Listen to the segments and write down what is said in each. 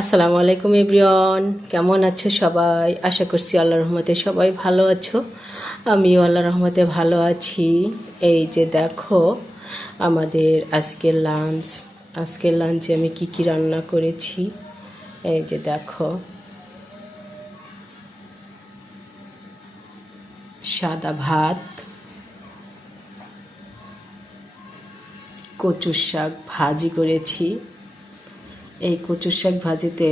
আসসালামু আলাইকুম এভরিওয়ান, কেমন আছো সবাই? আশা করছি আল্লাহর রহমতে সবাই ভালো আছো। আমিও আল্লাহর রহমতে ভালো আছি। এই যে দেখো আমাদের আজকের লাঞ্চে আমি কি রান্না করেছি। এই যে দেখো, সাদা ভাত, কচুর শাক ভাজি করেছি। এই কচুর শাক ভাজিতে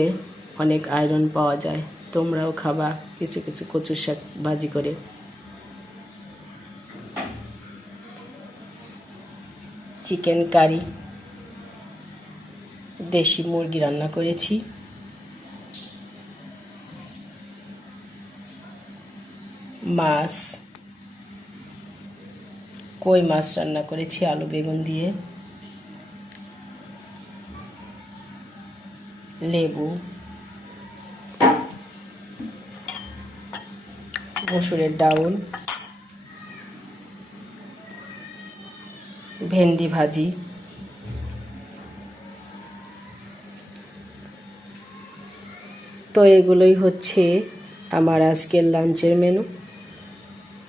অনেক আয়রন পাওয়া যায়, তোমরাও খাবা কিছু কিছু কচুর শাক ভাজি করে। চিকেন কারি, দেশি মুরগি রান্না করেছি। মাছ, কই মাছ রান্না করেছি আলু বেগুন দিয়ে। লেবু, মসুরের ডাউল, ভেন্ডি ভাজি। তো এগুলোই হচ্ছে আমার আজকের লাঞ্চের মেনু।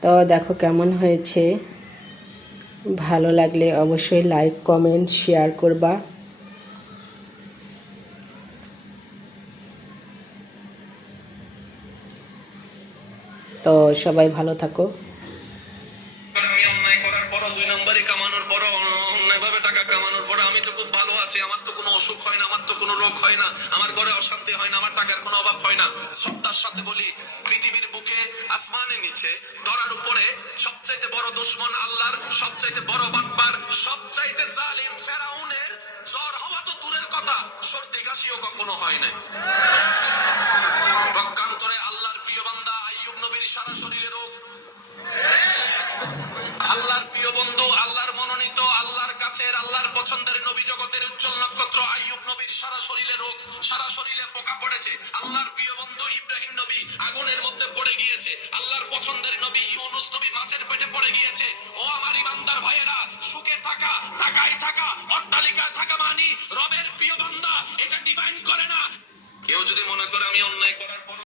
তো দেখো কেমন হয়েছে, ভালো লাগলে অবশ্যই লাইক কমেন্ট শেয়ার করবা। তো সবাই ভালো থাকো। আমি অন্যায় করার পরও 2 নম্বরে কামানোর পরও অন্যায়ভাবে টাকা কামানোর পরও আমি তো খুব ভালো আছি। আমার তো কোনো অসুখ হয় না, আমার তো কোনো রোগ হয় না, আমার ঘরে অশান্তি হয় না, আমার টাকার কোনো অভাব হয় না। সত্তার সাথে বলি, পৃথিবীর বুকে আসমানের নিচে ধরার উপরে সবচাইতে বড় দুশমন আল্লাহর, সবচাইতে বড় বাটপার, সবচাইতে জালিম ফেরাউনের জ্বর হওয়া তো দূরের কথা, সর্দি কাশিও কখনো হয় নাই। পক্ষান্তরে আল্লাহর প্রিয় বান্দা আইয়ুব নবীর সারা শরীরে রোগ। আল্লাহর প্রিয় বন্ধু, আল্লাহর মনোনীত, আল্লাহর কাছের, আল্লাহর পছন্দের নবী, জগতের উজ্জ্বল নক্ষত্র আইয়ুব নবীর সারা শরীরে রোগ, সারা শরীরে পোকা পড়েছে। আল্লাহর প্রিয় বন্ধু ইব্রাহিম নবী আগুনের মধ্যে পড়ে গিয়েছে। আল্লাহর পছন্দের নবী ইউনূস নবী মাছের পেটে পড়ে গিয়েছে। ও আমার ইমানদার ভাইয়েরা, সুখে থাকা, টাকায় থাকা, অট্টালিকায় থাকা মানি রবের প্রিয় বান্দা, এটা ডিভাইন করে না। কেউ যদি মনে করে আমি অন্যায় করার পর